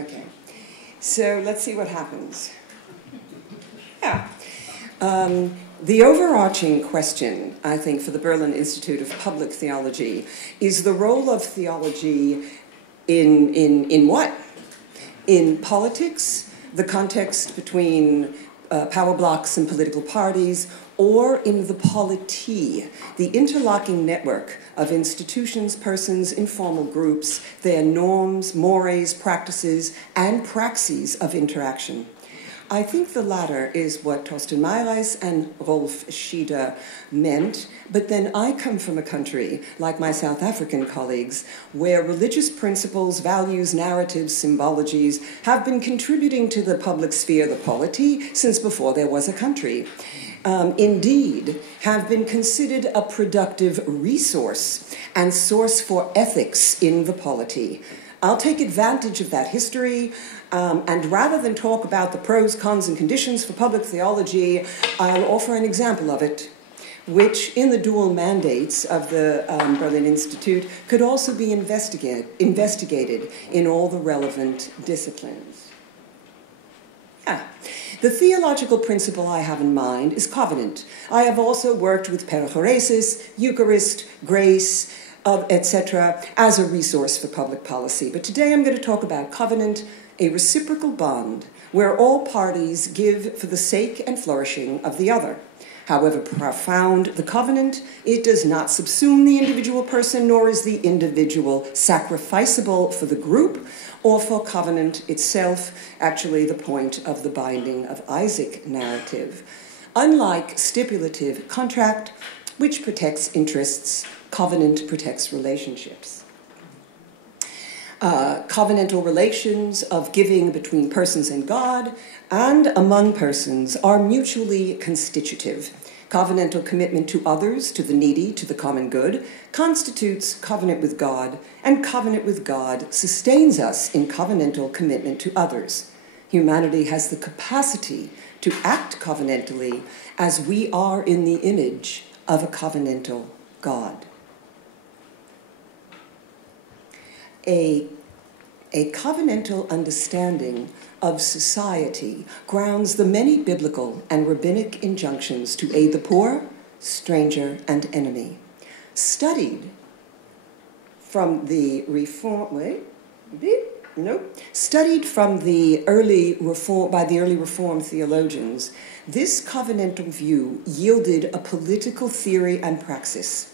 Okay. So let's see what happens. Yeah. The overarching question, I think, for the Berlin Institute of Public Theology is the role of theology in what? In politics, the context between power blocks and political parties, or in the polity, the interlocking network of institutions, persons, informal groups, their norms, mores, practices, and praxes of interaction. I think the latter is what Thorsten Meireis and Rolf Schieder meant, but then I come from a country, like my South African colleagues, where religious principles, values, narratives, symbologies have been contributing to the public sphere, the polity, since before there was a country. Indeed, have been considered a productive resource and source for ethics in the polity. I'll take advantage of that history, and rather than talk about the pros, cons, and conditions for public theology, I'll offer an example of it, which in the dual mandates of the Berlin Institute could also be investigated in all the relevant disciplines. The theological principle I have in mind is covenant. I have also worked with perichoresis, Eucharist, grace, etc., as a resource for public policy. But today I'm going to talk about covenant, a reciprocal bond where all parties give for the sake and flourishing of the other. However profound the covenant, it does not subsume the individual person, nor is the individual sacrificable for the group or for covenant itself, actually the point of the binding of Isaac narrative. Unlike stipulative contract, which protects interests, covenant protects relationships. Covenantal relations of giving between persons and God and among persons are mutually constitutive. Covenantal commitment to others, to the needy, to the common good, constitutes covenant with God, and covenant with God sustains us in covenantal commitment to others. Humanity has the capacity to act covenantally as we are in the image of a covenantal God. A covenantal understanding of society grounds the many biblical and rabbinic injunctions to aid the poor, stranger, and enemy. Studied from the early Reform theologians, this covenantal view yielded a political theory and praxis.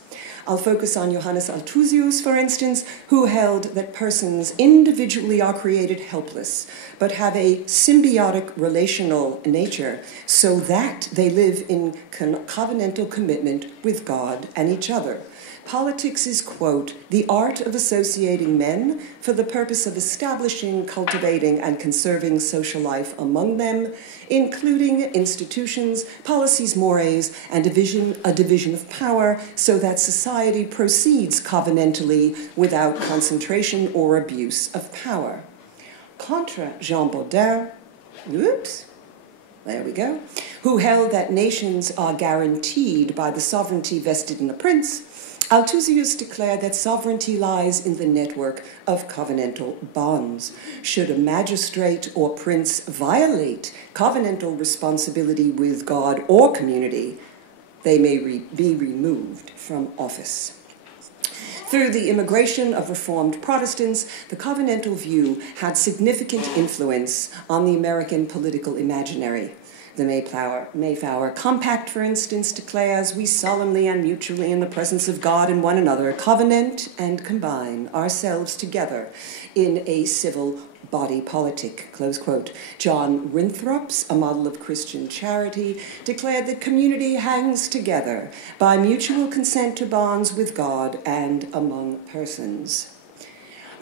I'll focus on Johannes Althusius, for instance, who held that persons individually are created helpless, but have a symbiotic relational nature so that they live in covenantal commitment with God and each other. Politics is, quote, the art of associating men for the purpose of establishing, cultivating, and conserving social life among them, including institutions, policies, mores, and a division of power, so that society proceeds covenantally without concentration or abuse of power. Contra Jean Baudin, who held that nations are guaranteed by the sovereignty vested in a prince, Althusius declared that sovereignty lies in the network of covenantal bonds. Should a magistrate or prince violate covenantal responsibility with God or community, they may be removed from office. Through the immigration of Reformed Protestants, the covenantal view had significant influence on the American political imaginary. The Mayflower Compact, for instance, declares, we solemnly and mutually in the presence of God and one another covenant and combine ourselves together in a civil body politic, close quote. John Winthrop's, a model of Christian charity, declared that community hangs together by mutual consent to bonds with God and among persons.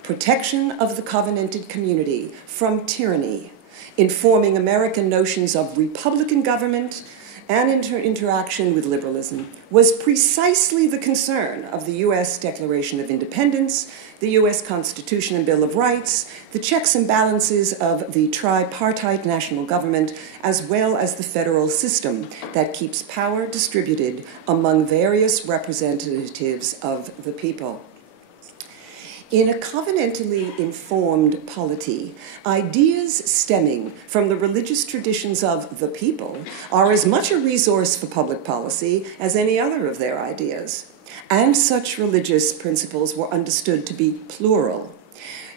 Protection of the covenanted community from tyranny, informing American notions of republican government and interaction with liberalism, was precisely the concern of the U.S. Declaration of Independence, the U.S. Constitution and Bill of Rights, the checks and balances of the tripartite national government, as well as the federal system that keeps power distributed among various representatives of the people. In a covenantally informed polity, ideas stemming from the religious traditions of the people are as much a resource for public policy as any other of their ideas. And such religious principles were understood to be plural.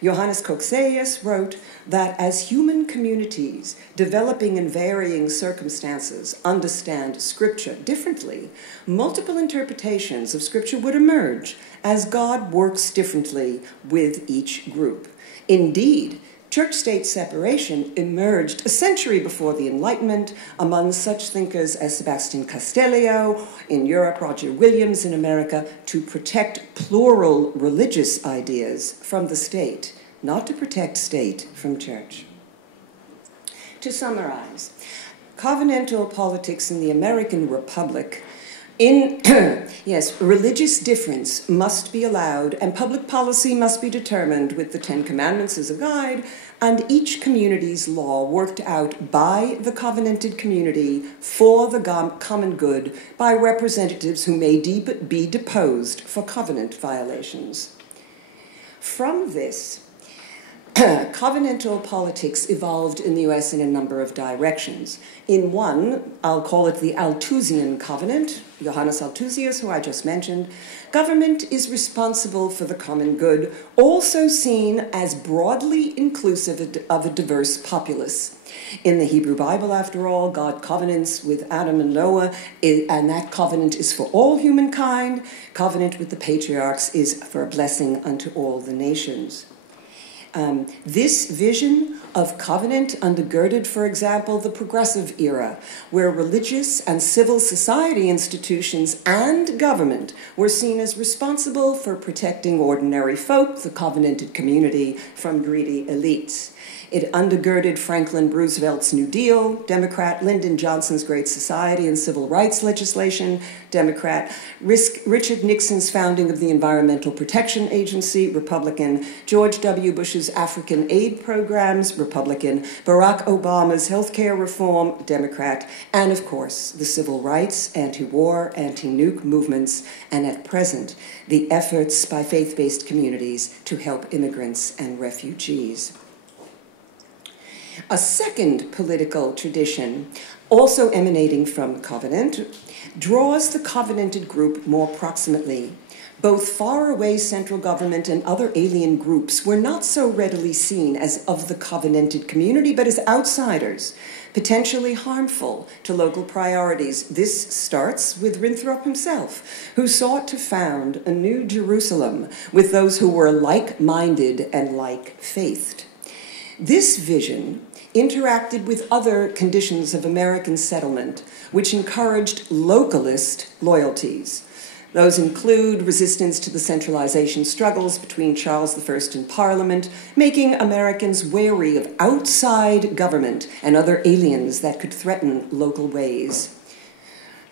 Johannes Coxeus wrote that as human communities developing in varying circumstances understand Scripture differently, multiple interpretations of Scripture would emerge as God works differently with each group. Indeed, church-state separation emerged a century before the Enlightenment among such thinkers as Sebastian Castellio in Europe, Roger Williams in America, to protect plural religious ideas from the state, not to protect state from church. To summarize, covenantal politics in the American Republic yes, religious difference must be allowed and public policy must be determined with the Ten Commandments as a guide and each community's law worked out by the covenanted community for the common good by representatives who may be deposed for covenant violations. From this, covenantal politics evolved in the U.S. in a number of directions. In one, I'll call it the Althusian Covenant, Johannes Althusius, who I just mentioned, government is responsible for the common good, also seen as broadly inclusive of a diverse populace. In the Hebrew Bible, after all, God covenants with Adam and Noah, and that covenant is for all humankind. Covenant with the patriarchs is for a blessing unto all the nations. This vision of covenant undergirded, for example, the progressive era, where religious and civil society institutions and government were seen as responsible for protecting ordinary folk, the covenanted community, from greedy elites. It undergirded Franklin Roosevelt's New Deal, Democrat, Lyndon Johnson's Great Society and Civil Rights legislation, Democrat, Richard Nixon's founding of the Environmental Protection Agency, Republican, George W. Bush's African aid programs, Republican, Barack Obama's healthcare reform, Democrat, and of course, the civil rights, anti-war, anti-nuke movements, and at present, the efforts by faith-based communities to help immigrants and refugees. A second political tradition, also emanating from covenant, draws the covenanted group more proximately. Both far-away central government and other alien groups were not so readily seen as of the covenanted community, but as outsiders, potentially harmful to local priorities. This starts with Winthrop himself, who sought to found a new Jerusalem with those who were like-minded and like-faithed. This vision interacted with other conditions of American settlement, which encouraged localist loyalties. Those include resistance to the centralization struggles between Charles I and Parliament, making Americans wary of outside government and other aliens that could threaten local ways.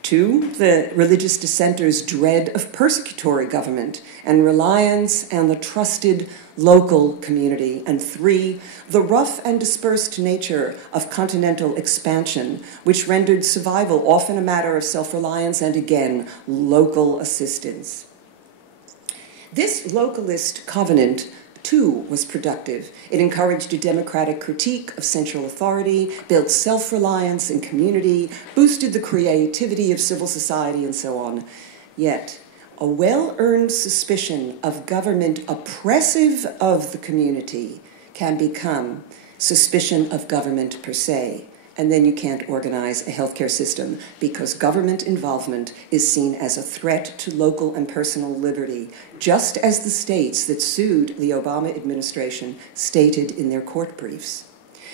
2, the religious dissenters' dread of persecutory government and reliance on the trusted local community. And 3, the rough and dispersed nature of continental expansion, which rendered survival often a matter of self-reliance and, again, local assistance. This localist covenant too was productive. It encouraged a democratic critique of central authority, built self-reliance and community, boosted the creativity of civil society, and so on. Yet, a well-earned suspicion of government oppressive of the community can become suspicion of government per se. And then you can't organize a healthcare system because government involvement is seen as a threat to local and personal liberty, just as the states that sued the Obama administration stated in their court briefs.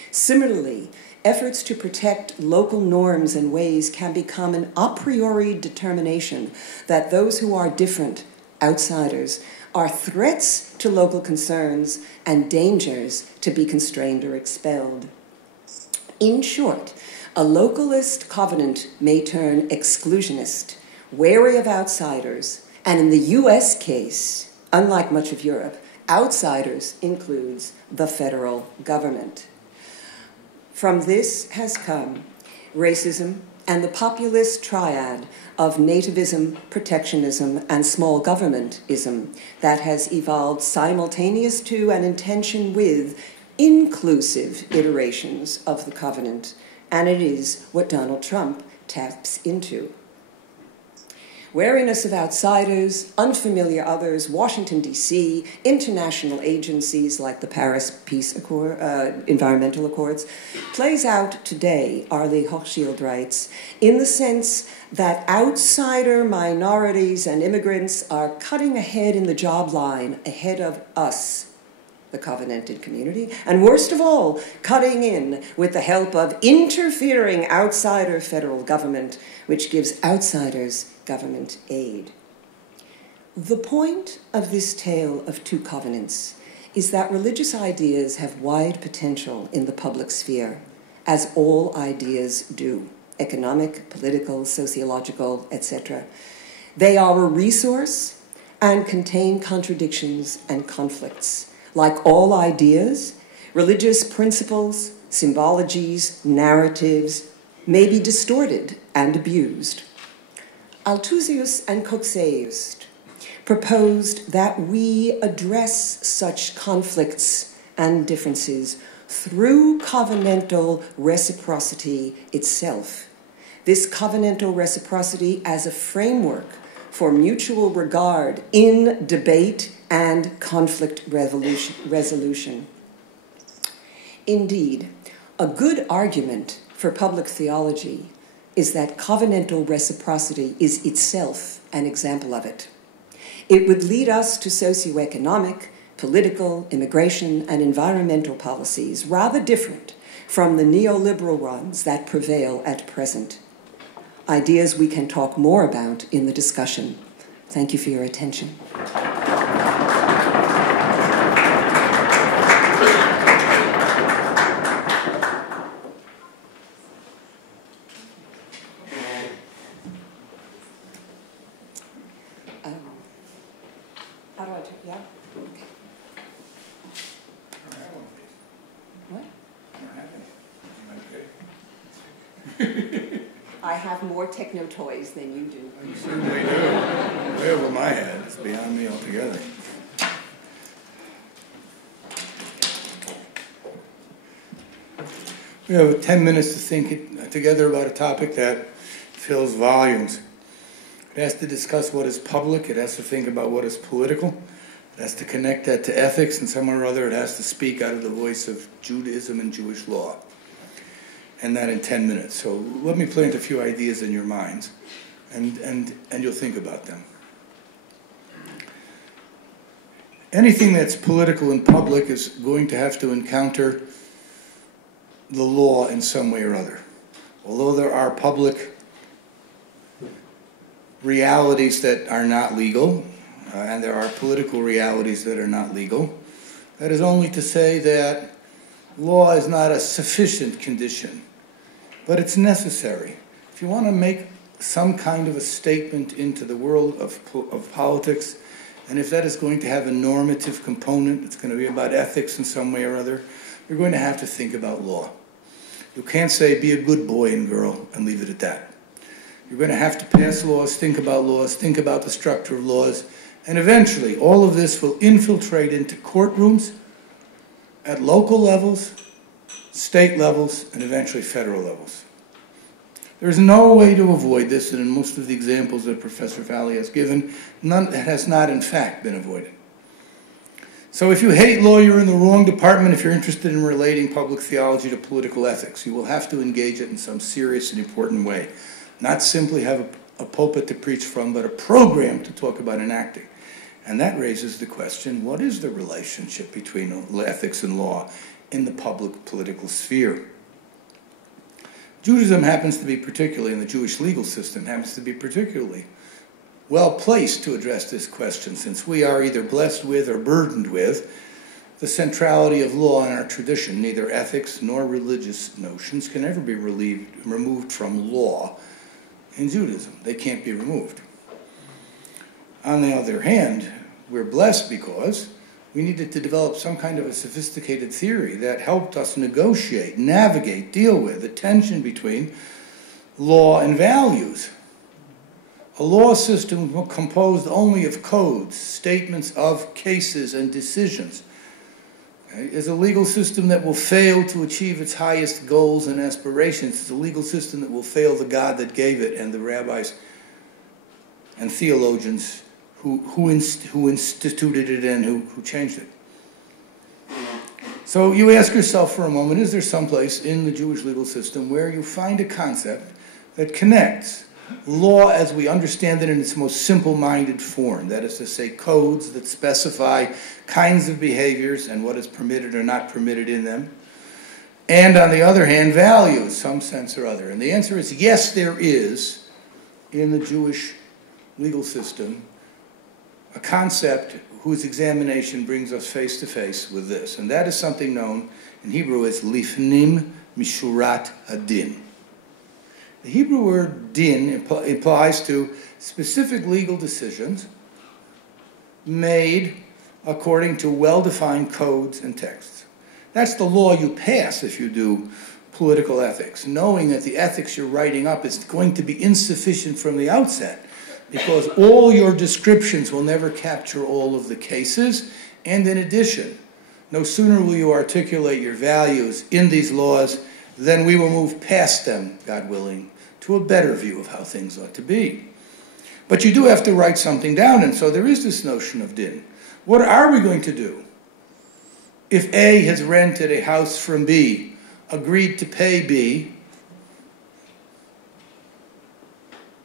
Similarly, efforts to protect local norms and ways can become an a priori determination that those who are different, outsiders, are threats to local concerns and dangers to be constrained or expelled. In short, a localist covenant may turn exclusionist, wary of outsiders, and in the U.S. case, unlike much of Europe, outsiders includes the federal government. From this has come racism, and the populist triad of nativism, protectionism, and small governmentism that has evolved simultaneous to and in tension with inclusive iterations of the covenant, and it is what Donald Trump taps into. Wariness of outsiders, unfamiliar others, Washington, D.C., international agencies like the Paris Peace Accord, Environmental Accords, plays out today, Arlie Hochschild writes, in the sense that outsider minorities and immigrants are cutting ahead in the job line ahead of us, the covenanted community, and worst of all, cutting in with the help of interfering outsider federal government, which gives outsiders government aid. The point of this tale of two covenants is that religious ideas have wide potential in the public sphere, as all ideas do, economic, political, sociological, etc. They are a resource and contain contradictions and conflicts. Like all ideas, religious principles, symbologies, narratives may be distorted and abused. Althusius and Coxeus proposed that we address such conflicts and differences through covenantal reciprocity itself. This covenantal reciprocity as a framework for mutual regard in debate and conflict resolution. Indeed, a good argument for public theology is that covenantal reciprocity is itself an example of it. It would lead us to socioeconomic, political, immigration, and environmental policies rather different from the neoliberal ones that prevail at present. Ideas we can talk more about in the discussion. Thank you for your attention. How do I do? Yeah? Okay. What? I have more techno toys than you do. You certainly do. Way over my head. It's beyond me altogether. We have 10 minutes to think together about a topic that fills volumes. It has to discuss what is public. It has to think about what is political. It has to connect that to ethics, and somewhere or other it has to speak out of the voice of Judaism and Jewish law. And that in 10 minutes. So let me plant a few ideas in your minds, and you'll think about them. Anything that's political and public is going to have to encounter the law in some way or other. Although there are public realities that are not legal, and there are political realities that are not legal, that is only to say that law is not a sufficient condition, but it's necessary. If you want to make some kind of a statement into the world of politics, and if that is going to have a normative component, it's going to be about ethics in some way or other, you're going to have to think about law. You can't say, be a good boy and girl, and leave it at that. You're going to have to pass laws, think about the structure of laws, and eventually all of this will infiltrate into courtrooms at local levels, state levels, and eventually federal levels. There's no way to avoid this, and in most of the examples that Professor Valley has given, none has not in fact been avoided. So if you hate law, you're in the wrong department if you're interested in relating public theology to political ethics. You will have to engage it in some serious and important way. Not simply have a pulpit to preach from, but a program to talk about enacting. And that raises the question, what is the relationship between ethics and law in the public political sphere? Judaism happens to be particularly, in the Jewish legal system, happens to be particularly well placed to address this question, since we are either blessed with or burdened with the centrality of law in our tradition. Neither ethics nor religious notions can ever be removed from law in Judaism. They can't be removed. On the other hand, we're blessed because we needed to develop some kind of a sophisticated theory that helped us negotiate, navigate, deal with the tension between law and values. A law system composed only of codes, statements of cases and decisions, is a legal system that will fail to achieve its highest goals and aspirations. It's a legal system that will fail the God that gave it and the rabbis and theologians who instituted it and who changed it. So you ask yourself for a moment, is there someplace in the Jewish legal system where you find a concept that connects law as we understand it in its most simple-minded form, that is to say, codes that specify kinds of behaviors and what is permitted or not permitted in them, and on the other hand, values, some sense or other? And the answer is yes, there is, in the Jewish legal system, a concept whose examination brings us face to face with this, and that is something known in Hebrew as lifnim mishurat hadin. The Hebrew word din applies to specific legal decisions made according to well-defined codes and texts. That's the law you pass if you do political ethics, knowing that the ethics you're writing up is going to be insufficient from the outset, because all your descriptions will never capture all of the cases, and in addition, no sooner will you articulate your values in these laws than we will move past them, God willing, to a better view of how things ought to be. But you do have to write something down, and so there is this notion of din. What are we going to do if A has rented a house from B, agreed to pay B,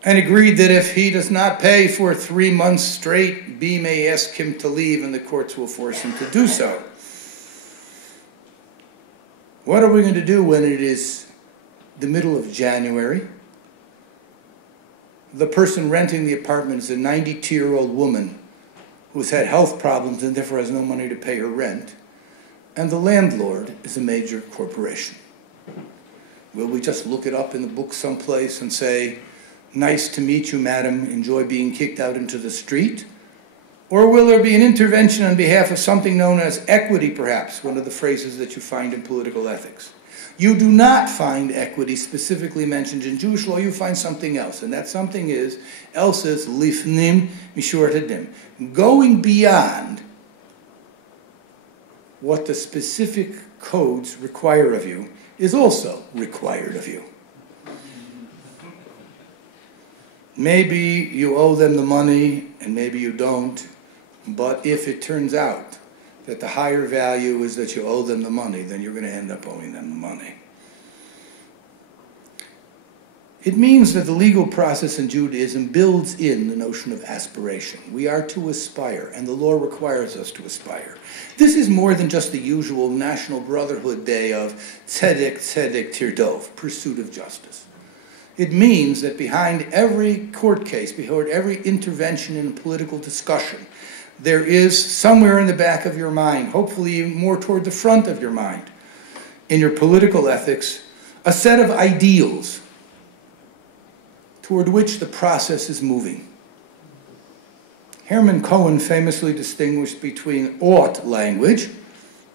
and agreed that if he does not pay for 3 months straight, B may ask him to leave and the courts will force him to do so? What are we going to do when it is the middle of January? The person renting the apartment is a 92-year-old woman who has had health problems and therefore has no money to pay her rent, and the landlord is a major corporation. Will we just look it up in the book someplace and say, "Nice to meet you, madam, enjoy being kicked out into the street"? Or will there be an intervention on behalf of something known as equity, perhaps, one of the phrases that you find in political ethics? You do not find equity specifically mentioned in Jewish law, you find something else, and that something is lifnim mishur hadim, going beyond what the specific codes require of you is also required of you. Maybe you owe them the money, and maybe you don't, but if it turns out that the higher value is that you owe them the money, then you're going to end up owing them the money. It means that the legal process in Judaism builds in the notion of aspiration. We are to aspire, and the law requires us to aspire. This is more than just the usual National Brotherhood Day of tzedek, tzedek, tirdov, pursuit of justice. It means that behind every court case, behind every intervention in a political discussion, there is somewhere in the back of your mind, hopefully more toward the front of your mind, in your political ethics, a set of ideals toward which the process is moving. Herman Cohen famously distinguished between ought language,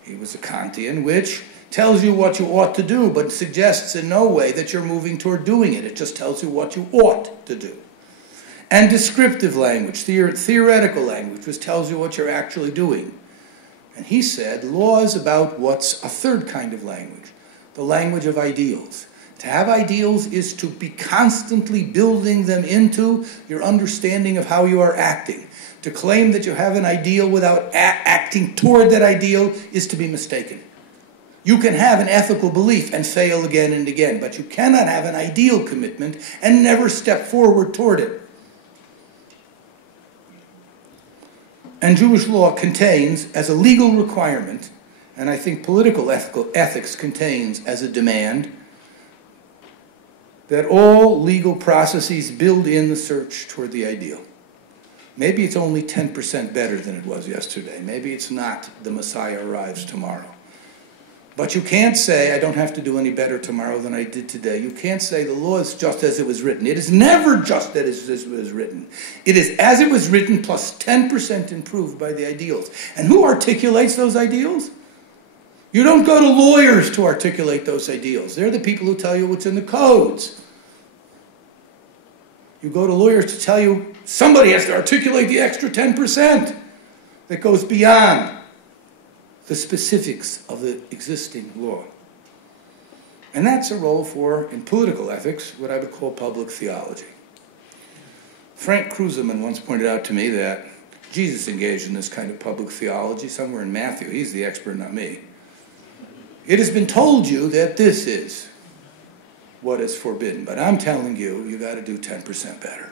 he was a Kantian, which tells you what you ought to do, but suggests in no way that you're moving toward doing it. It just tells you what you ought to do. And descriptive language, theoretical language, which tells you what you're actually doing. And he said, law is about what's a third kind of language, the language of ideals. To have ideals is to be constantly building them into your understanding of how you are acting. To claim that you have an ideal without acting toward that ideal is to be mistaken. You can have an ethical belief and fail again and again, but you cannot have an ideal commitment and never step forward toward it. And Jewish law contains, as a legal requirement, and I think political ethics contains as a demand, that all legal processes build in the search toward the ideal. Maybe it's only 10% better than it was yesterday. Maybe it's not the Messiah arrives tomorrow. But you can't say, I don't have to do any better tomorrow than I did today. You can't say the law is just as it was written. It is never just as it was written. It is as it was written plus 10% improved by the ideals. And who articulates those ideals? You don't go to lawyers to articulate those ideals. They're the people who tell you what's in the codes. You go to lawyers to tell you somebody has to articulate the extra 10% that goes beyond the specifics of the existing law. And that's a role for, in political ethics, what I would call public theology. Frank Kruseman once pointed out to me that Jesus engaged in this kind of public theology somewhere in Matthew. He's the expert, not me. It has been told you that this is what is forbidden, but I'm telling you, you got to do 10% better.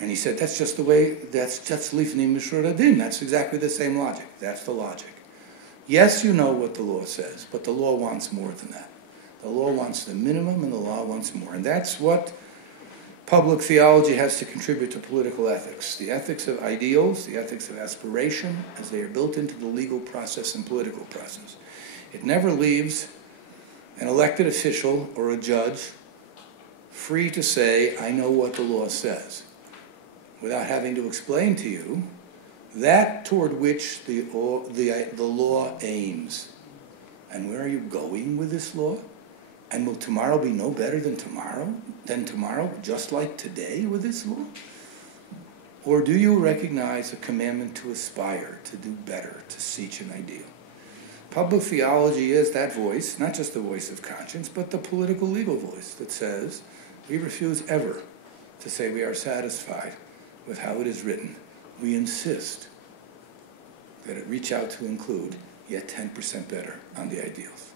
And he said, that's just the way, that's lifnei mishur hadin. That's exactly the same logic. That's the logic. Yes, you know what the law says, but the law wants more than that. The law wants the minimum, and the law wants more. And that's what public theology has to contribute to political ethics. The ethics of ideals, the ethics of aspiration, as they are built into the legal process and political process. It never leaves an elected official or a judge free to say, I know what the law says, without having to explain to you that toward which the law aims. And where are you going with this law? And will tomorrow be no better than tomorrow, just like today with this law? Or do you recognize a commandment to aspire, to do better, to seek an ideal? Public theology is that voice, not just the voice of conscience, but the political legal voice that says, we refuse ever to say we are satisfied with how it is written. We insist that it reach out to include yet 10% better on the ideals.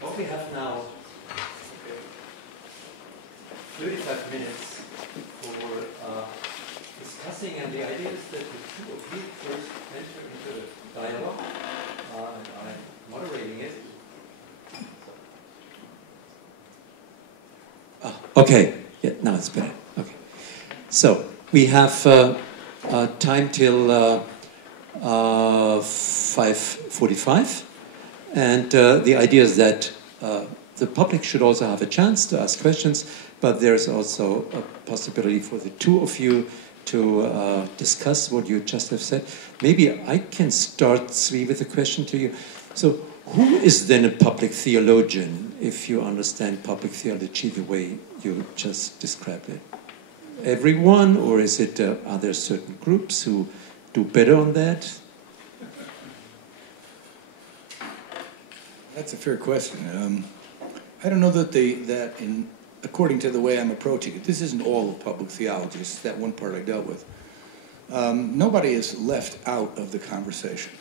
What we have now, 35 minutes for discussing, and the idea is that the two of you first enter into the dialogue, and I'm moderating it. Okay, yeah, now it's better. Okay, so we have time till 5:45, and the idea is that the public should also have a chance to ask questions, but there's also a possibility for the two of you to discuss what you just have said. Maybe I can start, Tsvi, with a question to you. So, who is then a public theologian, if you understand public theology the way you just described it? Everyone, or is it, are there certain groups who do better on that? That's a fair question. I don't know that according to the way I'm approaching it, this isn't all of public theology, it's that one part I dealt with. Nobody is left out of the conversation.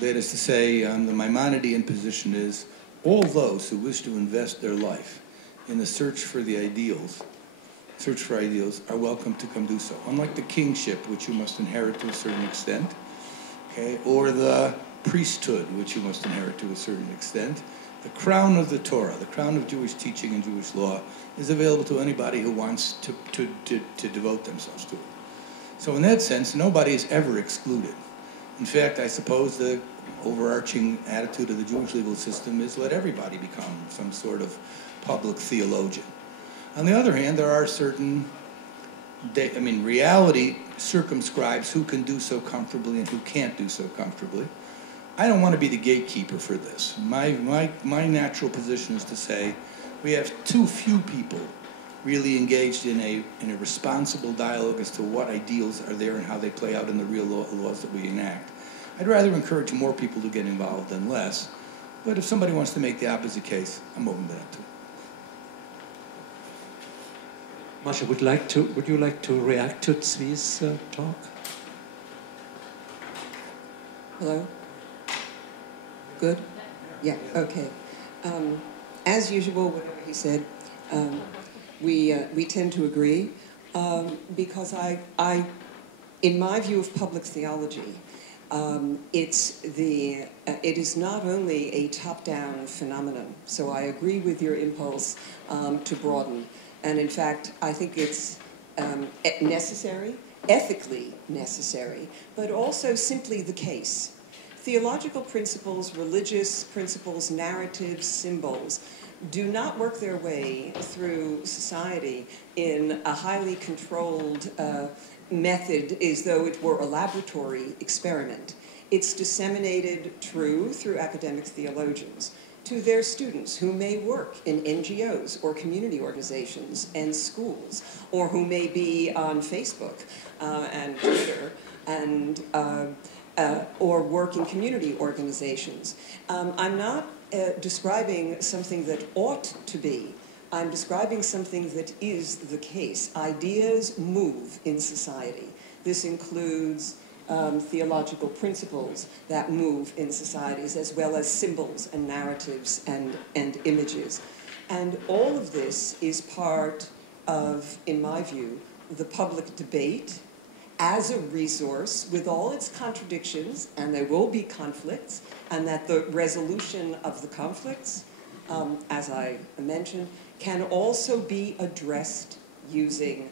That is to say, the Maimonidean position is all those who wish to invest their life in the search for ideals are welcome to come do so. Unlike the kingship, which you must inherit to a certain extent, okay, or the priesthood, which you must inherit to a certain extent, the crown of the Torah, the crown of Jewish teaching and Jewish law, is available to anybody who wants to devote themselves to it. So in that sense, nobody is ever excluded. In fact, I suppose the overarching attitude of the Jewish legal system is let everybody become some sort of public theologian. On the other hand, there are certain, reality circumscribes who can do so comfortably and who can't do so comfortably. I don't want to be the gatekeeper for this. My natural position is to say we have too few people really engaged in a responsible dialogue as to what ideals are there and how they play out in the real laws that we enact. I'd rather encourage more people to get involved than less, but if somebody wants to make the opposite case, I'm open to that too. Marcia, would you like to react to Tsvi's talk? Hello? Good? Yeah, okay. As usual, whatever he said, we tend to agree because I, in my view of public theology, it is not only a top-down phenomenon. So I agree with your impulse to broaden, and in fact, I think it's necessary, ethically necessary, but also simply the case theological principles, religious principles, narratives, symbols, do not work their way through society in a highly controlled method as though it were a laboratory experiment. It's disseminated through academic theologians to their students who may work in NGOs or community organizations and schools, or who may be on Facebook and Twitter and or work in community organizations. I'm not describing something that ought to be. I'm describing something that is the case. Ideas move in society. This includes theological principles that move in societies, as well as symbols and narratives and images. And all of this is part of, in my view, the public debate as a resource with all its contradictions, and there will be conflicts, and that the resolution of the conflicts, as I mentioned, can also be addressed using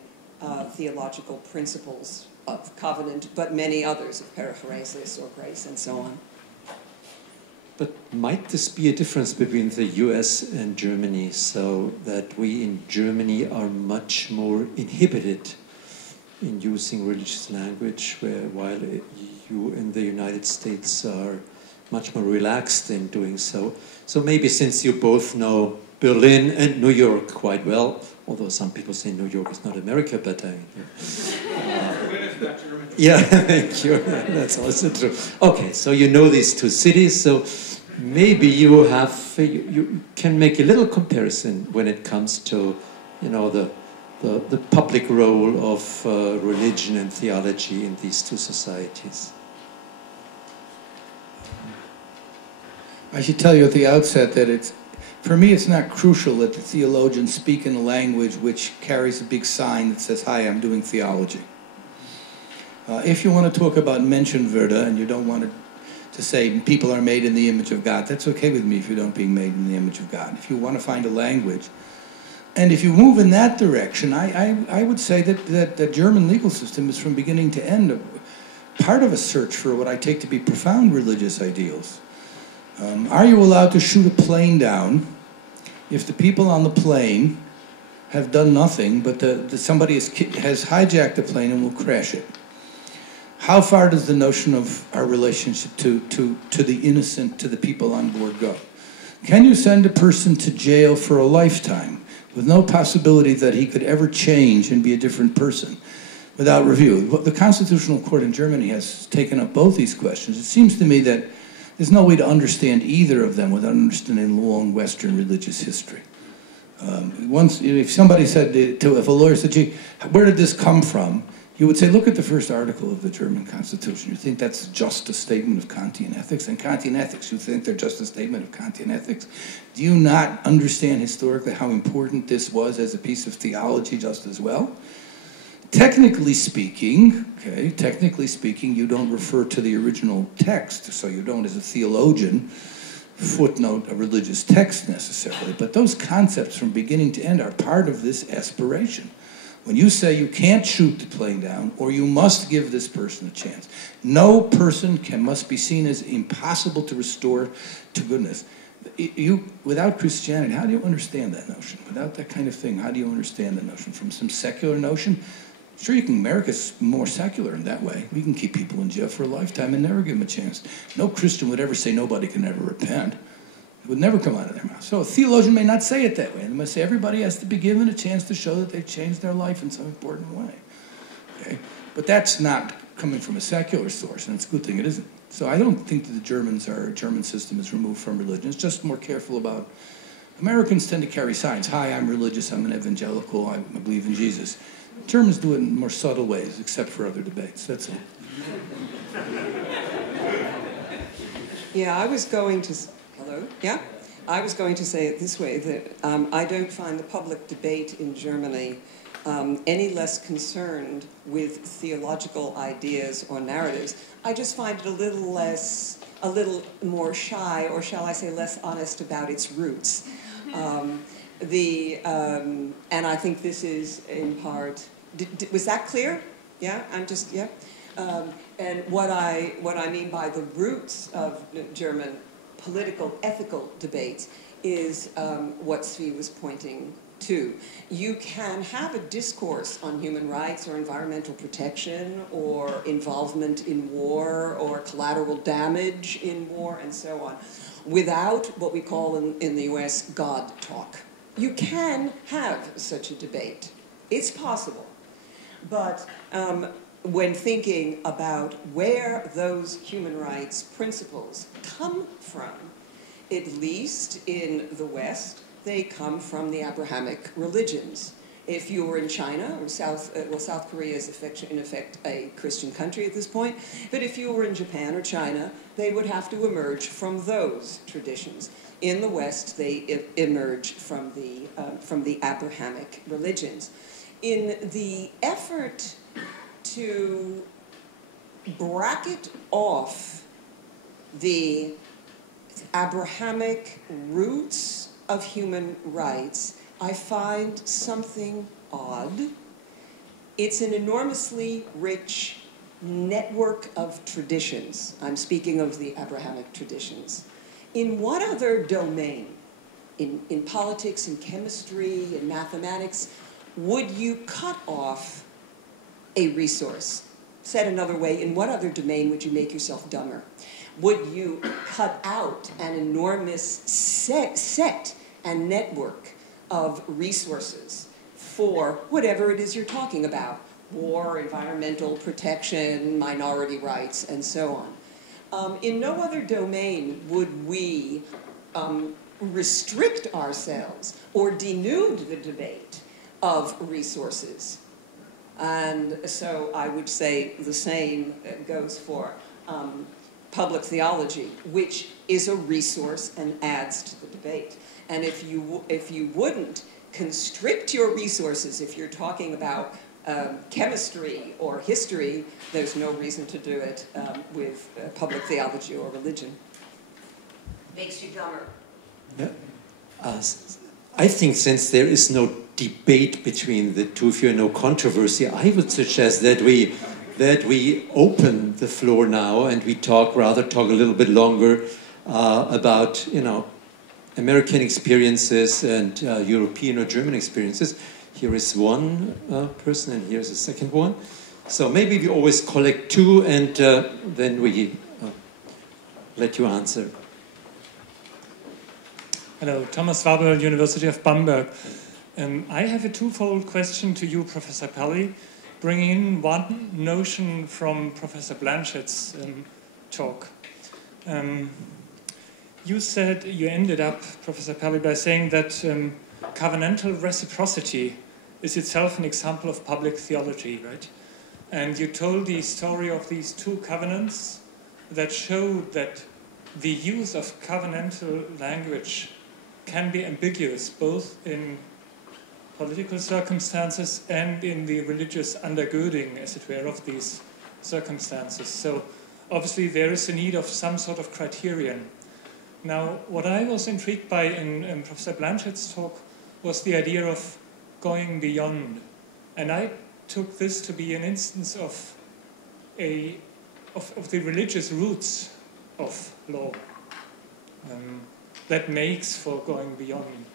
theological principles of covenant, but many others, of perichoresis or grace and so on. But might this be a difference between the US and Germany, so that we in Germany are much more inhibited in using religious language, while you in the United States are much more relaxed in doing so? So maybe since you both know Berlin and New York quite well, although some people say New York is not America, but yeah, thank you. That's also true. Okay, so you know these two cities, so maybe you can make a little comparison when it comes to, the public role of religion and theology in these two societies. I should tell you at the outset that for me, it's not crucial that the theologians speak in a language which carries a big sign that says, "Hi, I'm doing theology." If you want to talk about Menschenwürde and you don't want to say people are made in the image of God, that's okay with me if you don't being made in the image of God. If you want to find a language, and if you move in that direction, I would say that the German legal system is from beginning to end part of a search for what I take to be profound religious ideals. Are you allowed to shoot a plane down if the people on the plane have done nothing, but somebody has hijacked the plane and will crash it? How far does the notion of our relationship to the innocent, to the people on board go? Can you send a person to jail for a lifetime with no possibility that he could ever change and be a different person without review? The Constitutional Court in Germany has taken up both these questions. It seems to me that there's no way to understand either of them without understanding long Western religious history. If somebody said if a lawyer said, "Gee, where did this come from?" you would say, look at the first article of the German Constitution. You think that's just a statement of Kantian ethics? And Kantian ethics, you think they're just a statement of Kantian ethics? Do you not understand historically how important this was as a piece of theology just as well? Technically speaking, you don't refer to the original text, so you don't, as a theologian, footnote a religious text necessarily. But those concepts from beginning to end are part of this aspiration. When you say you can't shoot the plane down, or you must give this person a chance, no person must be seen as impossible to restore to goodness. Without Christianity, how do you understand that notion? Without that kind of thing, how do you understand the notion? From some secular notion? Sure, America's more secular in that way. We can keep people in jail for a lifetime and never give them a chance. No Christian would ever say nobody can ever repent. It would never come out of their mouth. So a theologian may not say it that way. They must say everybody has to be given a chance to show that they've changed their life in some important way. Okay? But that's not coming from a secular source, and it's a good thing it isn't. So I don't think that the German system is removed from religion. It's just more careful about... Americans tend to carry signs. Hi, I'm religious, I'm an evangelical, I believe in Jesus. Germans do it in more subtle ways, except for other debates. That's it. Yeah, I was going to... Hello? Yeah? I was going to say it this way, that I don't find the public debate in Germany any less concerned with theological ideas or narratives. I just find it a little more shy, or shall I say less honest about its roots. And I think this is in part... was that clear? Yeah? And what I mean by the roots of German political, ethical debates is what Tsvi was pointing to. You can have a discourse on human rights or environmental protection or involvement in war or collateral damage in war and so on without what we call in the US God talk. You can have such a debate. It's possible. But when thinking about where those human rights principles come from, at least in the West, they come from the Abrahamic religions. If you were in China, or South Korea is in effect a Christian country at this point, but if you were in Japan or China, they would have to emerge from those traditions. In the West, they emerge from the Abrahamic religions. In the effort to bracket off the Abrahamic roots of human rights, I find something odd. It's an enormously rich network of traditions. I'm speaking of the Abrahamic traditions. In what other domain, in politics, in chemistry, in mathematics, would you cut off a resource? Said another way, in what other domain would you make yourself dumber? Would you cut out an enormous set and network of resources for whatever it is you're talking about? War, environmental protection, minority rights, and so on. In no other domain would we restrict ourselves or denude the debate of resources. And so I would say the same goes for public theology, which is a resource and adds to the debate. And if you wouldn't constrict your resources, if you're talking about chemistry or history, there's no reason to do it with public theology or religion. Makes you dumber. Yeah. I think since there is no debate between the two of you, no controversy, I would suggest that we open the floor now and we talk a little bit longer about, American experiences and European or German experiences. Here is one person and here's a second one. So maybe we always collect two and then we let you answer. Hello, Thomas Wabel, University of Bamberg. I have a twofold question to you, Professor Pelly, bringing in one notion from Professor Blanchard's talk. You ended up, Professor Pelly, by saying that covenantal reciprocity is itself an example of public theology, right? And you told the story of these two covenants that showed that the use of covenantal language can be ambiguous, both in political circumstances and in the religious undergirding, as it were, of these circumstances. So obviously there is a need of some sort of criterion. Now, what I was intrigued by in Professor Blanchard's talk was the idea of going beyond. And I took this to be an instance of the religious roots of law that makes for going beyond.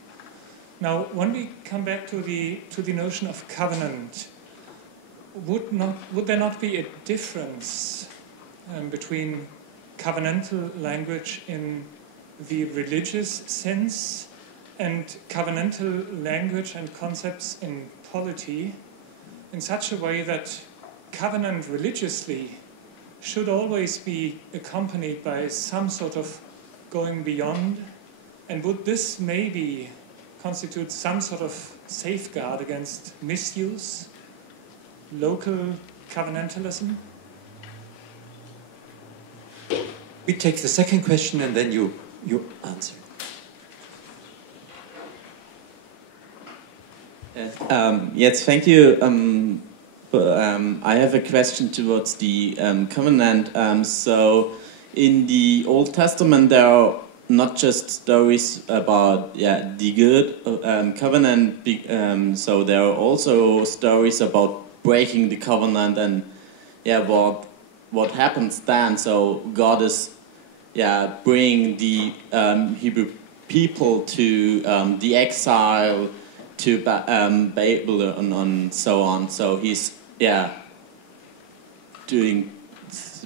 Now, when we come back to the notion of covenant, would there not be a difference between covenantal language in the religious sense and covenantal language and concepts in polity, in such a way that covenant religiously should always be accompanied by some sort of going beyond? And would this maybe constitute some sort of safeguard against misuse, local covenantalism? We take the second question and then you answer. Yes, thank you. I have a question towards the covenant. So in the Old Testament, there are not just stories about the good covenant. So there are also stories about breaking the covenant and what what happens then? So God is, bringing the Hebrew people to the exile, to Babylon and so on. So he's doing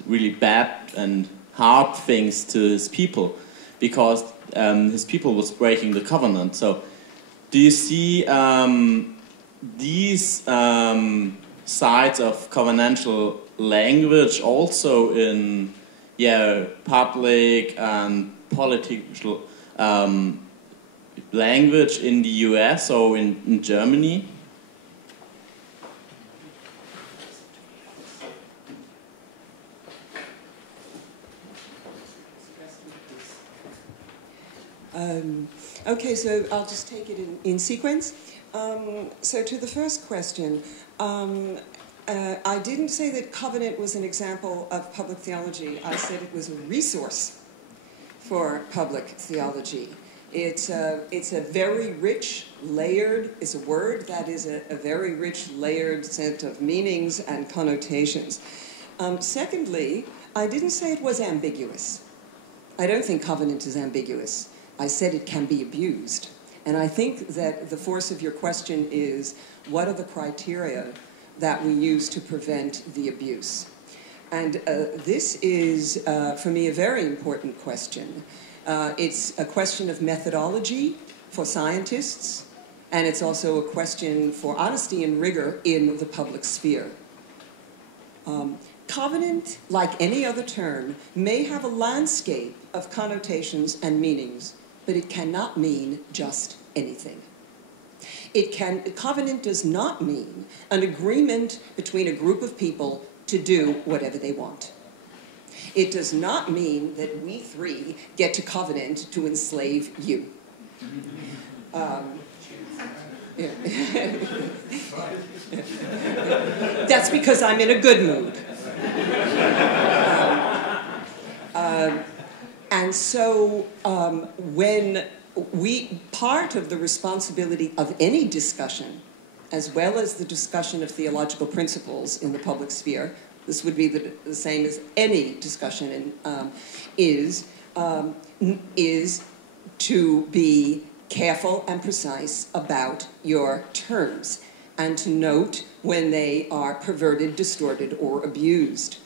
really bad and hard things to his people because his people was breaking the covenant. So do you see these sides of covenantal language also in public and political language in the US or in Germany? Okay, so I'll just take it in sequence. So to the first question, I didn't say that covenant was an example of public theology. I said it was a resource for public theology. It's a very rich, layered, it's a word that is a very rich, layered set of meanings and connotations. Secondly, I didn't say it was ambiguous. I don't think covenant is ambiguous. I said it can be abused. And I think that the force of your question is, what are the criteria that we use to prevent the abuse? And this is, for me, a very important question. It's a question of methodology for scientists, and it's also a question for honesty and rigor in the public sphere. Covenant, like any other term, may have a landscape of connotations and meanings, but it cannot mean just anything. Covenant does not mean an agreement between a group of people to do whatever they want. It does not mean that we three get to covenant to enslave you. That's because I'm in a good mood. And so when part of the responsibility of any discussion, as well as the discussion of theological principles in the public sphere, this would be the same as any discussion, is to be careful and precise about your terms and to note when they are perverted, distorted, or abused.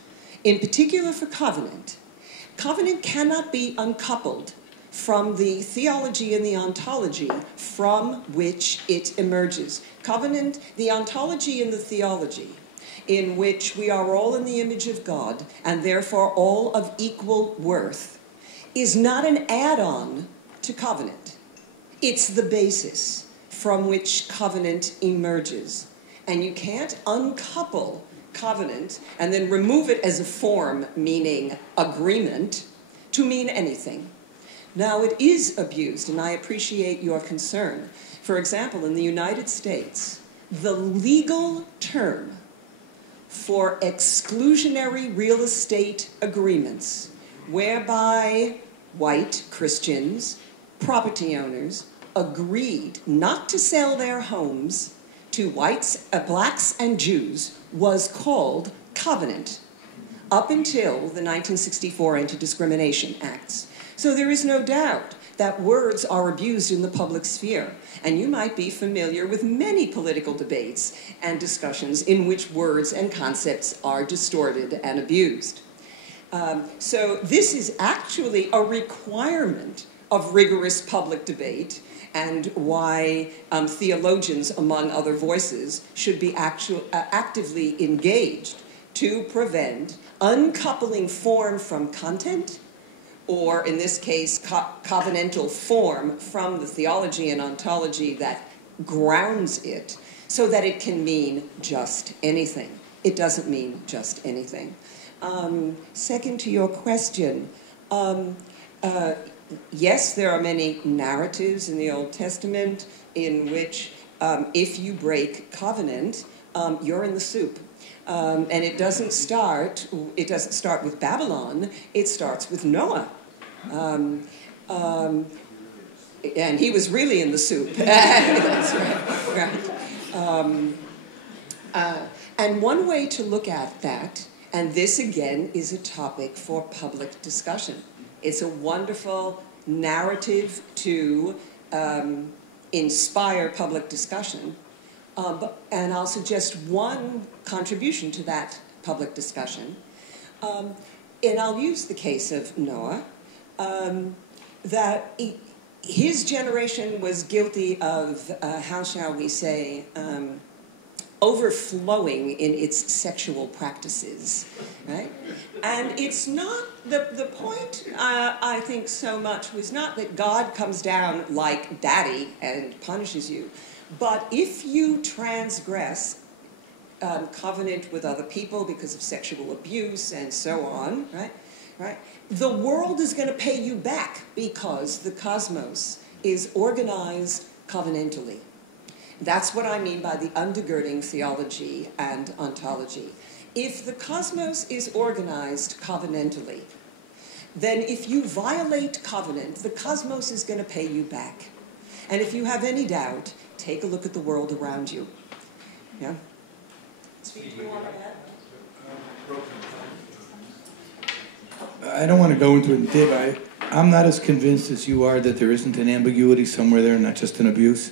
In particular for covenant, covenant cannot be uncoupled from the theology and the ontology from which it emerges. Covenant, the ontology and the theology, in which we are all in the image of God and therefore all of equal worth, is not an add-on to covenant. It's the basis from which covenant emerges. And you can't uncouple covenant and then remove it as a form, meaning agreement, to mean anything. Now, it is abused, and I appreciate your concern. For example, in the United States, the legal term for exclusionary real estate agreements, whereby white Christians, property owners, agreed not to sell their homes to whites, blacks, and Jews, was called covenant, up until the 1964 Anti-Discrimination Acts. So there is no doubt that words are abused in the public sphere, and you might be familiar with many political debates and discussions in which words and concepts are distorted and abused. So this is actually a requirement of rigorous public debate, and why theologians, among other voices, should be actively engaged to prevent uncoupling form from content, or in this case, covenantal form from the theology and ontology that grounds it, so that it can mean just anything. It doesn't mean just anything. Second to your question, yes, there are many narratives in the Old Testament in which if you break covenant, you're in the soup. And it doesn't start with Babylon, it starts with Noah. And he was really in the soup. That's right. And one way to look at that, And this, again, is a topic for public discussion. It's a wonderful narrative to inspire public discussion. And I'll suggest one contribution to that public discussion. And I'll use the case of Noah, that his generation was guilty of, how shall we say, overflowing in its sexual practices, right? And it's not, the point, I think, so much was not that God comes down like daddy and punishes you, but if you transgress covenant with other people because of sexual abuse and so on, right? The world is going to pay you back because the cosmos is organized covenantally. That's what I mean by the undergirding theology and ontology. If the cosmos is organized covenantally, then if you violate covenant, the cosmos is going to pay you back. And if you have any doubt, take a look at the world around you. Yeah? Tsvi, do you want to add? I don't want to go into it, Dave. I'm not as convinced as you are that there isn't an ambiguity somewhere there, not just an abuse.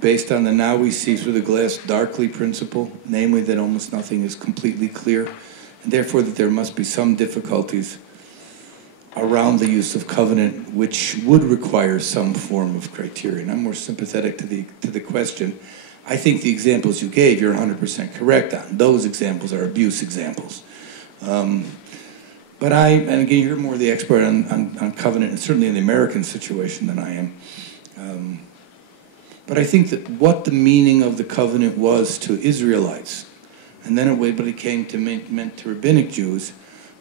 Based on the now we see through the glass darkly principle, namely that almost nothing is completely clear, and therefore that there must be some difficulties around the use of covenant, which would require some form of criterion. I'm more sympathetic to the question. I think the examples you gave, you're 100% correct on. Those examples are abuse examples. But and again, you're more the expert on covenant, and certainly in the American situation than I am. But I think that what the meaning of the covenant was to Israelites, and then it became meant to rabbinic Jews,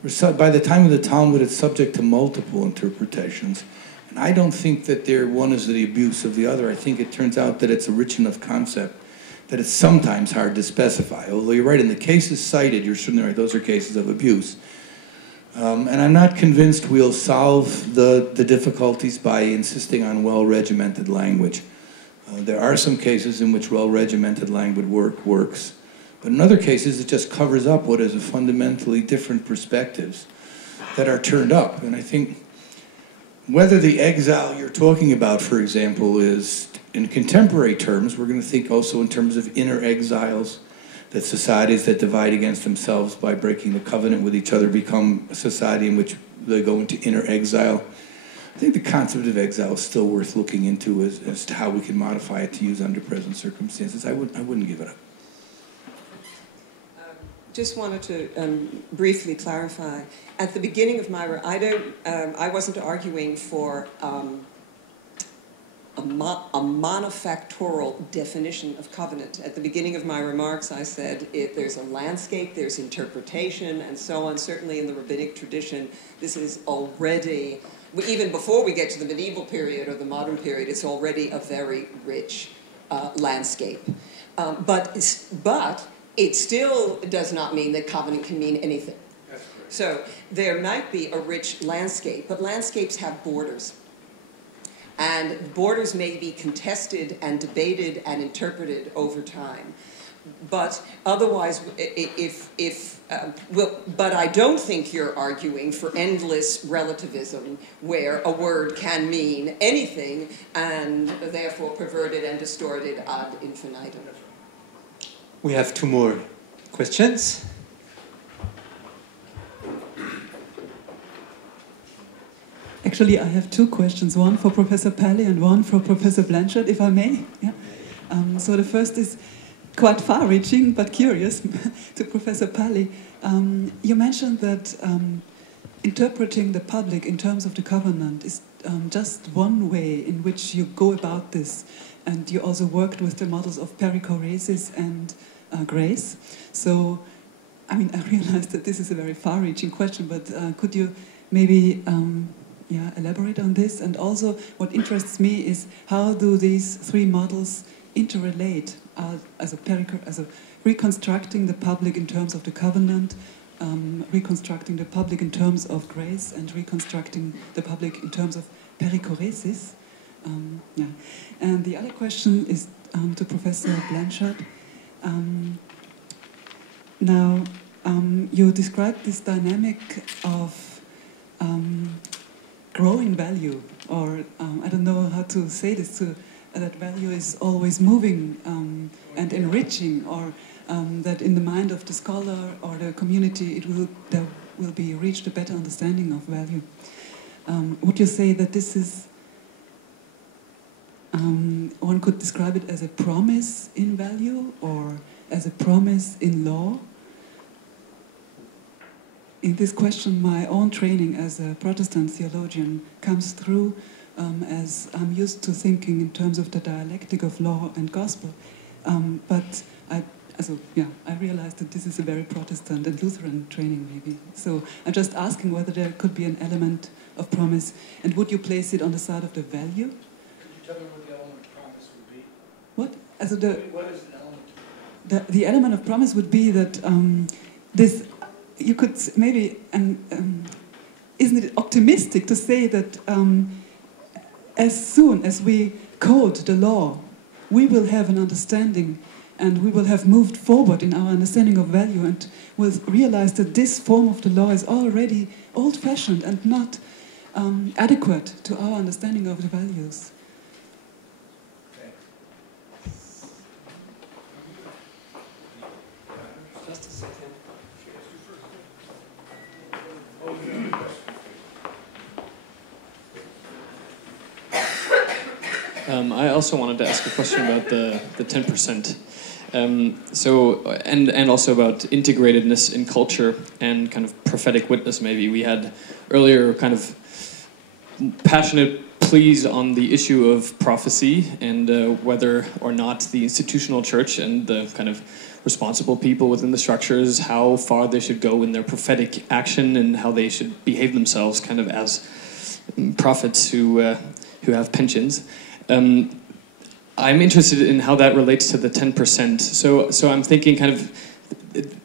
by the time of the Talmud, it's subject to multiple interpretations. And I don't think that one is the abuse of the other. I think it turns out that it's a rich enough concept that it's sometimes hard to specify. Although you're right, in the cases cited, you're certainly right, those are cases of abuse. And I'm not convinced we'll solve the difficulties by insisting on well-regimented language. There are some cases in which well-regimented language works, but in other cases it just covers up what is a fundamentally different perspectives that are turned up. And I think whether the exile you're talking about, for example, is in contemporary terms, we're going to think also in terms of inner exiles, that societies that divide against themselves by breaking the covenant with each other become a society in which they go into inner exile. I think the concept of exile is still worth looking into as to how we can modify it to use under present circumstances. I wouldn't give it up. Just wanted to briefly clarify. At the beginning of my, I wasn't arguing for a monofactorial definition of covenant. At the beginning of my remarks, I said there's a landscape, there's interpretation, and so on. Certainly in the rabbinic tradition, this is already, even before we get to the medieval period or the modern period, it's already a very rich landscape. But it still does not mean that covenant can mean anything. So there might be a rich landscape, but landscapes have borders. And borders may be contested and debated and interpreted over time. But otherwise, but I don't think you're arguing for endless relativism where a word can mean anything and therefore perverted and distorted ad infinitum. We have two more questions. Actually, I have two questions, one for Professor Pally and one for Professor Blanchard, if I may. Yeah. So the first is quite far-reaching, but curious, to Professor Pally. You mentioned that interpreting the public in terms of the covenant is just one way in which you go about this. And you also worked with the models of perichoresis and grace. So, I mean, I realize that this is a very far-reaching question, but could you maybe elaborate on this? And also, what interests me is how do these three models interrelate as a reconstructing the public in terms of the covenant, reconstructing the public in terms of grace, and reconstructing the public in terms of perichoresis. And the other question is to Professor Blanchard. Now, you described this dynamic of growing value, or I don't know how to say this, that value is always moving and enriching, or that in the mind of the scholar or the community there will be reached a better understanding of value. Would you say that this is, one could describe it as a promise in value or as a promise in law? In this question, my own training as a Protestant theologian comes through as I'm used to thinking in terms of the dialectic of law and gospel. But I realized that this is a very Protestant and Lutheran training, maybe. So I'm just asking whether there could be an element of promise, and would you place it on the side of the value? Could you tell me what the element of promise would be? What? What is the element? The element of promise would be that this, you could maybe, isn't it optimistic to say that as soon as we code the law, we will have an understanding and we will have moved forward in our understanding of value, and will realize that this form of the law is already old-fashioned and not adequate to our understanding of the values. Just a second. I also wanted to ask a question about the 10%. And also about integratedness in culture and kind of prophetic witness. Maybe we had earlier kind of passionate pleas on the issue of prophecy and whether or not the institutional church and the kind of responsible people within the structures, how far they should go in their prophetic action and how they should behave themselves kind of as prophets who have pensions. I'm interested in how that relates to the 10%. So I'm thinking kind of,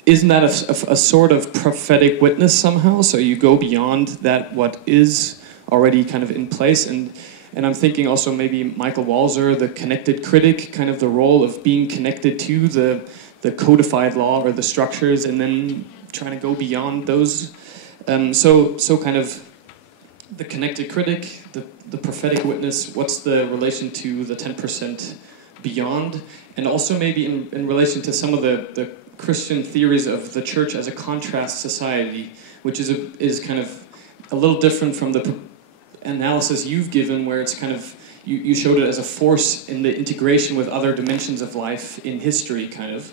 isn't that a sort of prophetic witness somehow? So you go beyond that what is already kind of in place. And I'm thinking also maybe Michael Walzer, the connected critic, kind of the role of being connected to the codified law or the structures and then trying to go beyond those. So kind of the connected critic, the prophetic witness, what's the relation to the 10% beyond? And also maybe in relation to some of the Christian theories of the church as a contrast society, which is kind of a little different from the analysis you've given, where it's kind of, you showed it as a force in the integration with other dimensions of life in history, kind of.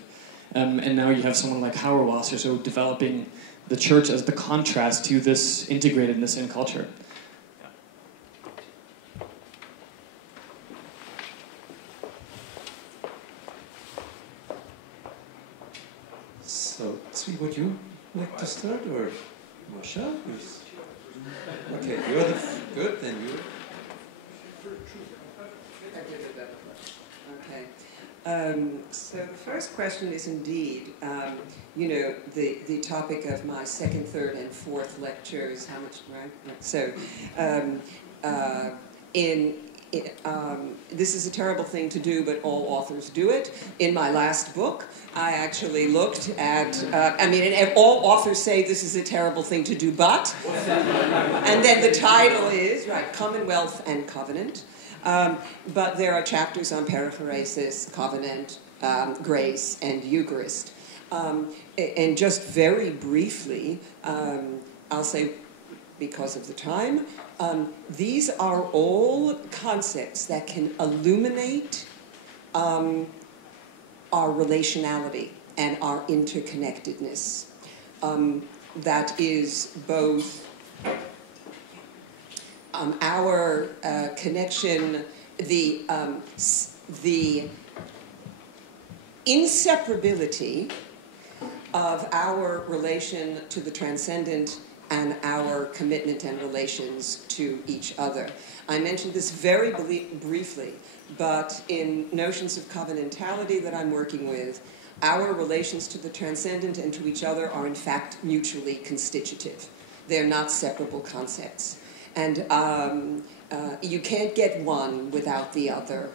And now you have someone like Hauerwasser, so developing the church as the contrast to this integratedness in culture. So, Tsvi, would you like to start, or Marcia? Okay, you're good, then you. Okay. So the first question is indeed, the topic of my second, third, and fourth lectures. How much, right? So, this is a terrible thing to do, but all authors do it. In my last book, I actually looked at, all authors say this is a terrible thing to do, but, and then the title is, Commonwealth and Covenant. But there are chapters on perichoresis, covenant, grace, and Eucharist. And just very briefly, I'll say, because of the time, these are all concepts that can illuminate our relationality and our interconnectedness. That is both our connection, the inseparability of our relation to the transcendent and our commitment and relations to each other. I mentioned this very briefly, but in notions of covenantality that I'm working with, our relations to the transcendent and to each other are in fact mutually constitutive. They're not separable concepts. And you can't get one without the other,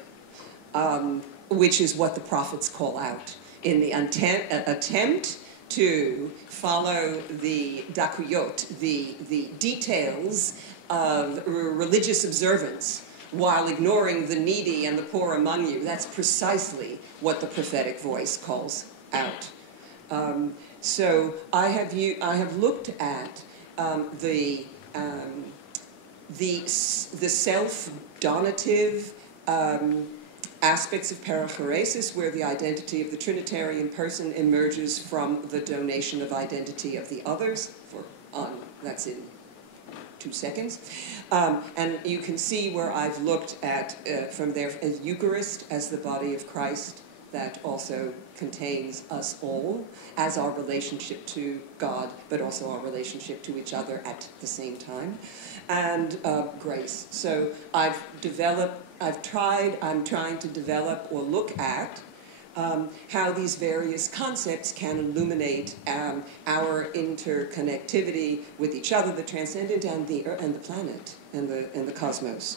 which is what the prophets call out in the attempt to follow the dakuyot, the details of religious observance, while ignoring the needy and the poor among you. That's precisely what the prophetic voice calls out. So I have looked at the self-donative aspects of perichoresis, where the identity of the Trinitarian person emerges from the donation of identity of the others. That's in 2 seconds. And you can see where I've looked at from there as Eucharist as the body of Christ that also contains us all as our relationship to God, but also our relationship to each other at the same time, and grace. So I'm trying to develop or look at how these various concepts can illuminate our interconnectivity with each other, the transcendent and the planet and the cosmos.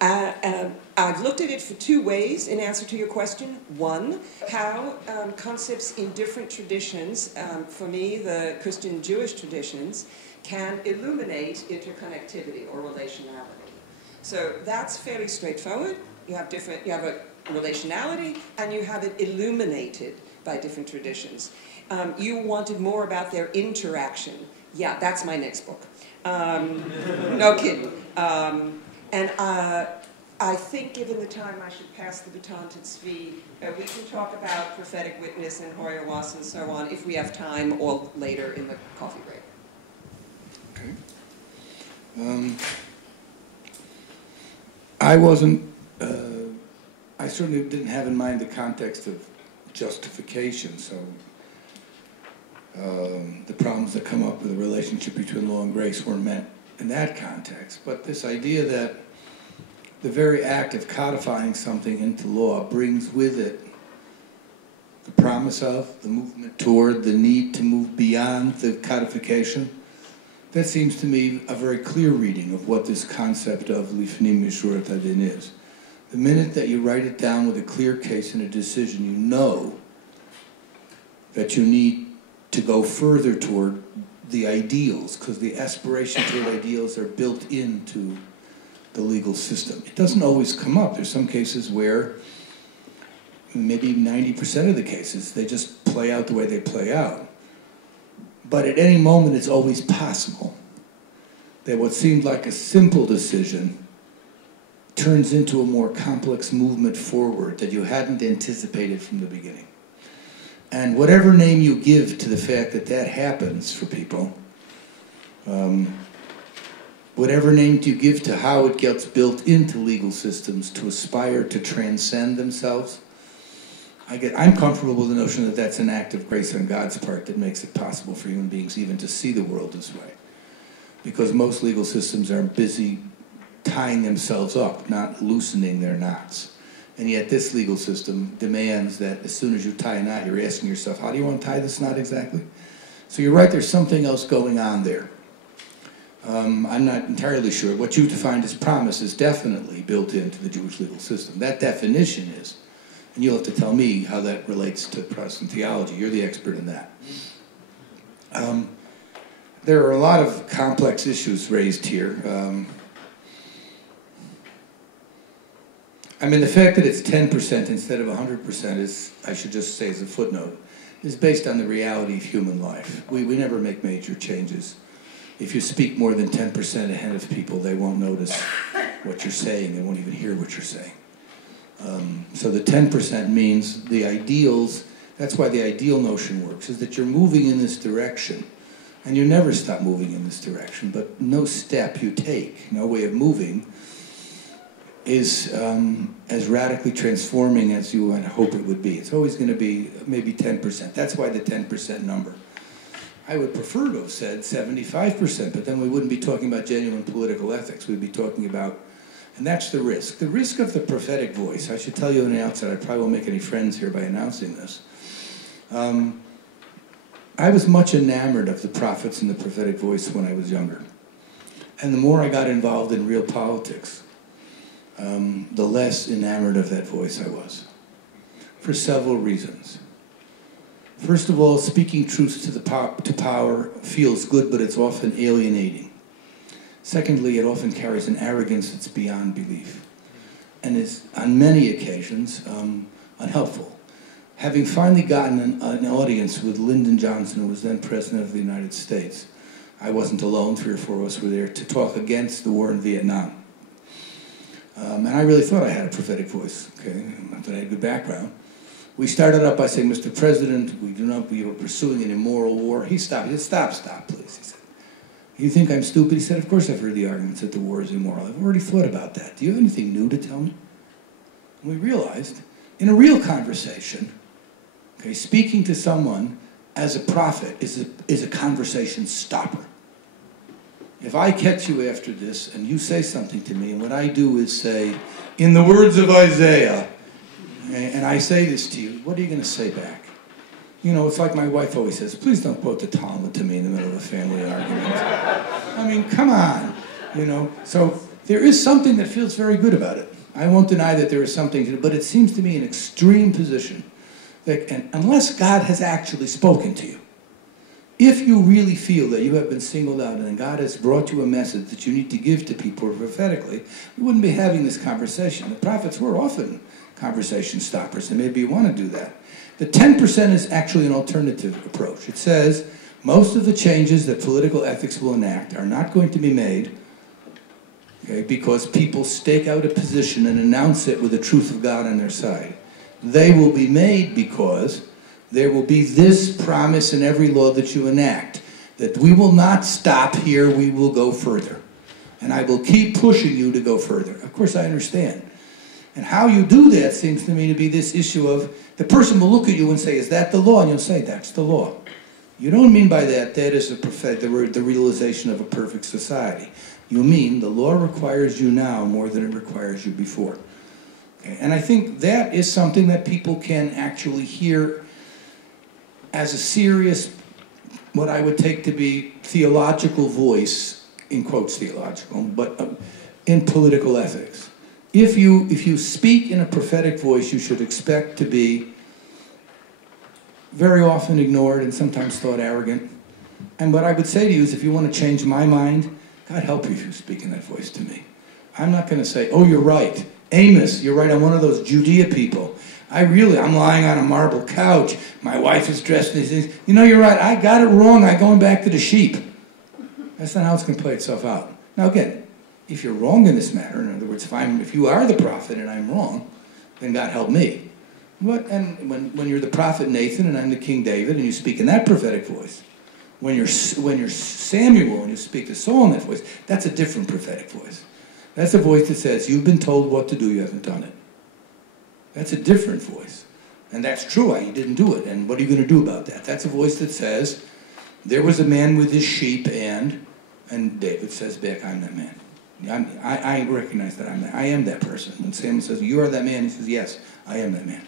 I've looked at it for 2 ways in answer to your question. One, how concepts in different traditions, for me, the Christian Jewish traditions, can illuminate interconnectivity or relationality. So that's fairly straightforward. You have a relationality, and you have it illuminated by different traditions. You wanted more about their interaction. Yeah, that's my next book. No kidding. And I think, given the time, I should pass the baton to Tsvi. We can talk about prophetic witness and Hoyer-Was and so on if we have time, or later in the coffee break. Okay. I certainly didn't have in mind the context of justification, so the problems that come up with the relationship between law and grace weren't meant in that context. But this idea that the very act of codifying something into law brings with it the promise of, the movement toward, the need to move beyond the codification, that seems to me a very clear reading of what this concept of lifnim mishurat adin is. The minute that you write it down with a clear case and a decision, you know that you need to go further toward the ideals, because the aspiration toward ideals are built into the legal system. It doesn't always come up. There's some cases where, maybe 90% of the cases, they just play out the way they play out. But at any moment, it's always possible that what seemed like a simple decision turns into a more complex movement forward that you hadn't anticipated from the beginning. And whatever name you give to the fact that that happens for people, whatever name you give to how it gets built into legal systems to aspire to transcend themselves, I'm comfortable with the notion that that's an act of grace on God's part that makes it possible for human beings even to see the world this way. Because most legal systems are busy tying themselves up, not loosening their knots. And yet this legal system demands that as soon as you tie a knot, you're asking yourself, how do you want to tie this knot exactly? So you're right, there's something else going on there. I'm not entirely sure. What you defined as promise is definitely built into the Jewish legal system. That definition is. And you'll have to tell me how that relates to Protestant theology. You're the expert in that. There are a lot of complex issues raised here. The fact that it's 10% instead of 100% is, I should just say as a footnote, is based on the reality of human life. We never make major changes. If you speak more than 10% ahead of people, they won't notice what you're saying. They won't even hear what you're saying. So the 10% means the ideals, that's why the ideal notion works, is that you're moving in this direction. And you never stop moving in this direction, but no step you take, no way of moving, is as radically transforming as you would hope it would be. It's always going to be maybe 10%. That's why the 10% number. I would prefer to have said 75%, but then we wouldn't be talking about genuine political ethics. We'd be talking about, and that's the risk. The risk of the prophetic voice, I should tell you on the outset, I probably won't make any friends here by announcing this. I was much enamored of the prophets and the prophetic voice when I was younger. And the more I got involved in real politics, the less enamored of that voice I was, for several reasons. First of all, speaking truth to power feels good, but it's often alienating. Secondly, it often carries an arrogance that's beyond belief, and is, on many occasions, unhelpful. Having finally gotten an audience with Lyndon Johnson, who was then President of the United States, I wasn't alone, 3 or 4 of us were there, to talk against the war in Vietnam. And I really thought I had a prophetic voice, okay? I thought I had a good background. We started out by saying, Mr. President, we were pursuing an immoral war. He stopped. He said, stop, please. He said, you think I'm stupid? He said, of course I've heard the arguments that the war is immoral. I've already thought about that. Do you have anything new to tell me? And we realized, in a real conversation, okay, speaking to someone as a prophet is a conversation stopper. If I catch you after this and you say something to me, and what I do is say, in the words of Isaiah, and I say this to you, what are you going to say back? You know, it's like my wife always says, please don't quote the Talmud to me in the middle of a family argument. I mean, come on, you know. So there is something that feels very good about it. I won't deny that there is something, but it seems to me an extreme position. That, and unless God has actually spoken to you, if you really feel that you have been singled out and God has brought you a message that you need to give to people prophetically, we wouldn't be having this conversation. The prophets were often conversation stoppers, and maybe you want to do that. The 10% is actually an alternative approach. It says most of the changes that political ethics will enact are not going to be made, okay, because people stake out a position and announce it with the truth of God on their side. They will be made because there will be this promise in every law that you enact, that we will not stop here, we will go further. And I will keep pushing you to go further. Of course, I understand. And how you do that seems to me to be this issue of the person will look at you and say, is that the law? And you'll say, that's the law. You don't mean by that is the realization of a perfect society. You mean the law requires you now more than it requires you before. Okay? And I think that is something that people can actually hear as a serious, what I would take to be theological voice, in quotes theological, but in political ethics. If you speak in a prophetic voice, you should expect to be very often ignored and sometimes thought arrogant. And what I would say to you is, if you want to change my mind, God help you if you speak in that voice to me. I'm not going to say, oh, you're right. Amos, you're right, I'm one of those Judea people. I'm lying on a marble couch. My wife is dressed in these things. You know, you're right, I got it wrong. I'm going back to the sheep. That's not how it's going to play itself out. Now again, if you're wrong in this matter, in other words, if you are the prophet and I'm wrong, then God help me. And when you're the prophet Nathan and I'm the King David and you speak in that prophetic voice, when you're Samuel and you speak to Saul in that voice, that's a different prophetic voice. That's a voice that says, you've been told what to do, you haven't done it. That's a different voice. And that's true, you didn't do it, and what are you going to do about that? That's a voice that says, there was a man with his sheep, and David says back, I'm that man. I recognize that I am that person. When Samuel says, you are that man, he says, yes, I am that man.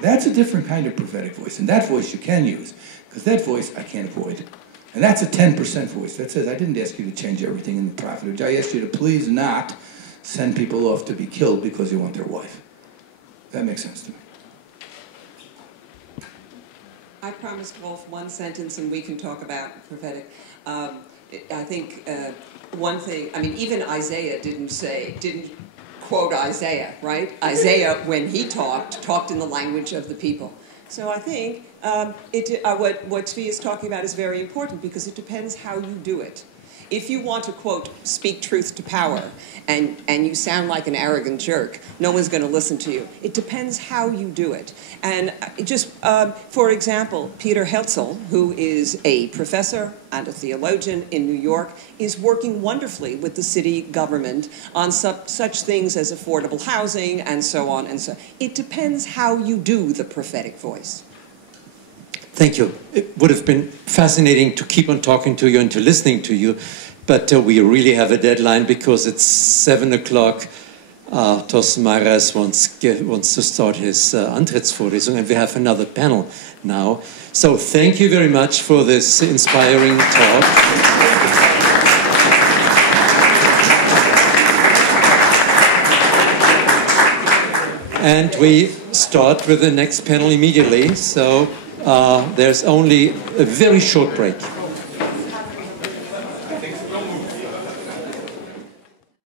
That's a different kind of prophetic voice, and that voice you can use, because that voice I can't avoid. And that's a 10% voice that says, I didn't ask you to change everything in the prophet. I asked you to please not send people off to be killed because you want their wife. That makes sense to me. I promised Wolf one sentence and we can talk about prophetic. I think one thing, I mean, even Isaiah didn't quote Isaiah, right? Isaiah, when he talked in the language of the people. So I think what Tsvi is talking about is very important because it depends how you do it. If you want to, quote, speak truth to power, and you sound like an arrogant jerk, no one's going to listen to you. It depends how you do it. And just, for example, Peter Herzl, who is a professor and a theologian in New York, is working wonderfully with the city government on such things as affordable housing and so on and so on. It depends how you do the prophetic voice. Thank you. It would have been fascinating to keep on talking to you and to listening to you, but we really have a deadline because it's 7 o'clock. Thorsten Meyers wants to start his Antrittsvorlesung, and we have another panel now. So thank you very much for this inspiring talk. And we start with the next panel immediately. So there's only a very short break.